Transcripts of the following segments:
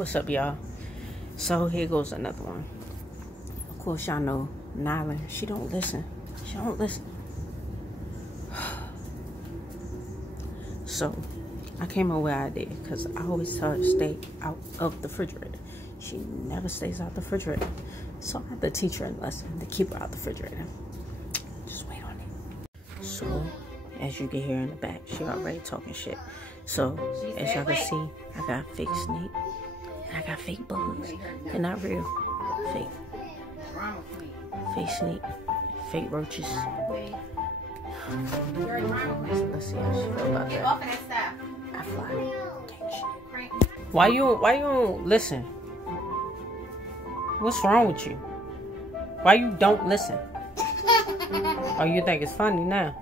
What's up, y'all? So here goes another one. Of course, y'all know Nyla. She don't listen. She don't listen. So I came up with an idea because I always tell her to stay out of the refrigerator. She never stays out the refrigerator. So I have to teach her a lesson to keep her out the refrigerator. Just wait on it. So as you can hear in the back, she already talking shit. So as y'all can see, I got fake snake and I got fake bugs. They're not real. Fake. Fake snake. Fake roaches. Let's see how she feel about that. Get off of that stuff. I fly. Why you don't listen? What's wrong with you? Why you don't listen? Oh, you think it's funny now?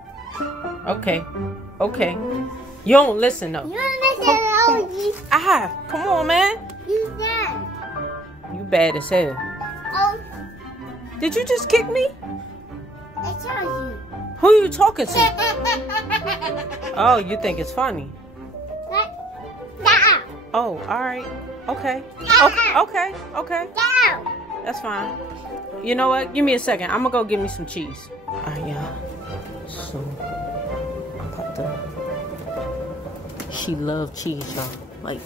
Okay. Okay. You don't listen though. You don't listen, come on, man. You bad. You bad as hell. Oh, Did you just kick me? I saw you. Who you talking to? Oh, you think it's funny? Down. Oh, all right. Okay. Okay. Down. That's fine. You know what? Give me a second. I'm gonna go get me some cheese. All right, y'all. So, I'm about to... She love cheese, y'all. Like,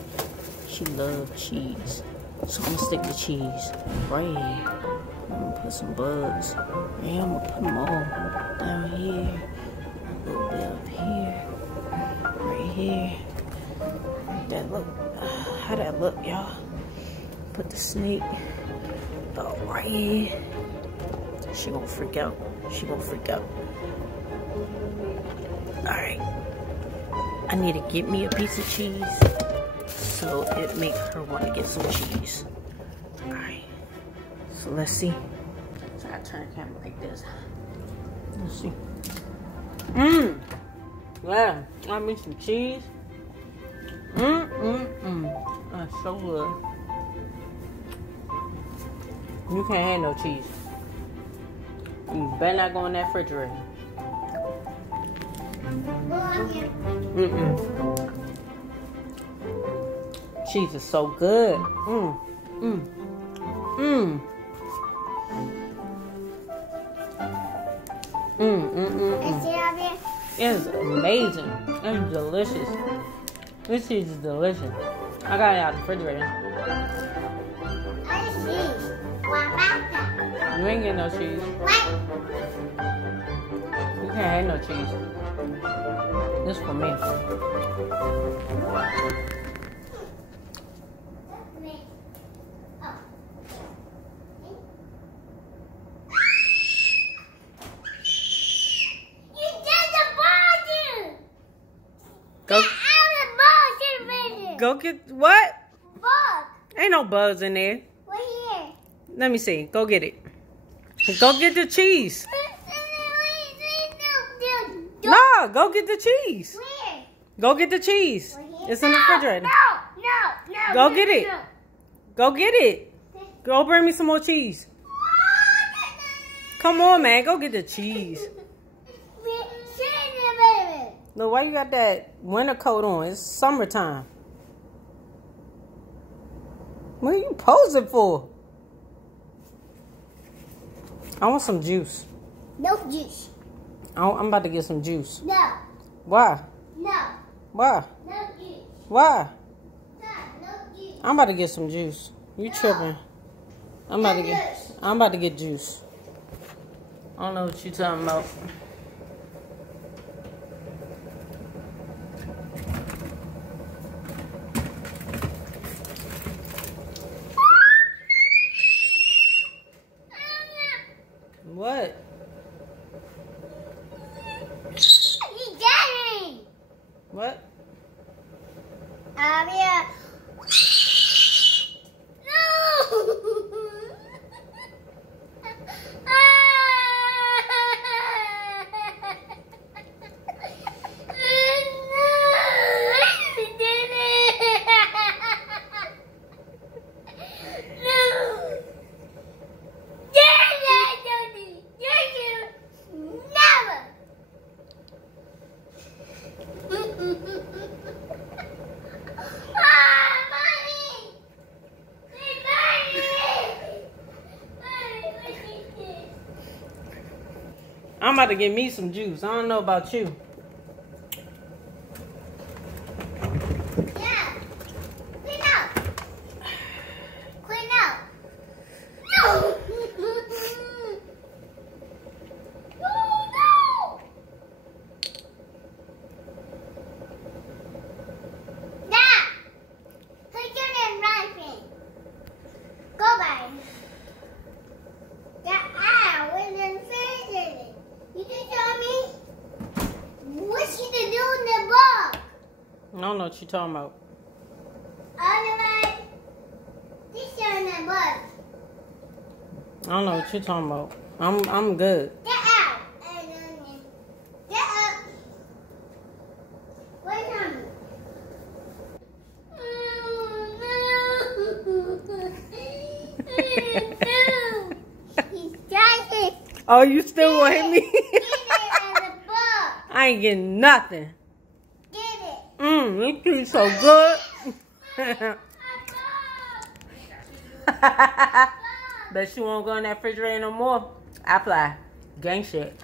she love cheese. So, I'm gonna stick the cheese right here. I'm gonna put some bugs. And I'm gonna put them all down here. A little bit up here. Right here. That look. How that look, y'all? Put the snake about right here. She gonna freak out. She gonna freak out. Alright. I need to get me a piece of cheese so it make her want to get some cheese. Alright. So let's see. So I turn the camera like this. Let's see. Yeah. I need some cheese. That's so good. You can't have no cheese. You better not go in that refrigerator. Cheese is so good. It's amazing. It's delicious. This cheese is delicious. I got it out of the refrigerator. You ain't getting no cheese. You can't have no cheese. This for me. Go get what? Bug. Ain't no bugs in there. We're here. Let me see. Go get it. Go get the cheese. No, go get the cheese. Where? Go get the cheese. It's in the refrigerator. No. Go get it. Go get it. Go bring me some more cheese. Come on, man. Go get the cheese. Look, why you got that winter coat on? It's summertime. What are you posing for? I want some juice. No juice. I'm about to get some juice. No. Why? No. Why? No juice. Why? No juice. I'm about to get some juice. You tripping? I'm about to get juice. I don't know what you talking about. What? You got me. What? Yeah. No. Ah! I'm about to get me some juice. I don't know about you. Yeah. Clean up. Clean up. No. No. Dad. Put your name right in. Go back. Get out with the fish. You can tell me what she to do in the book. I don't know what you're talking about. Otherwise, this is in the book. I don't know what you're talking about. I'm good. Get out. Get up. Wait a minute. No. He's trying. Oh, you still want to hit me? Get it in the book. I ain't getting nothing. Get it. This tree's so good. Bet you won't go in that refrigerator no more. I fly. Gang shit.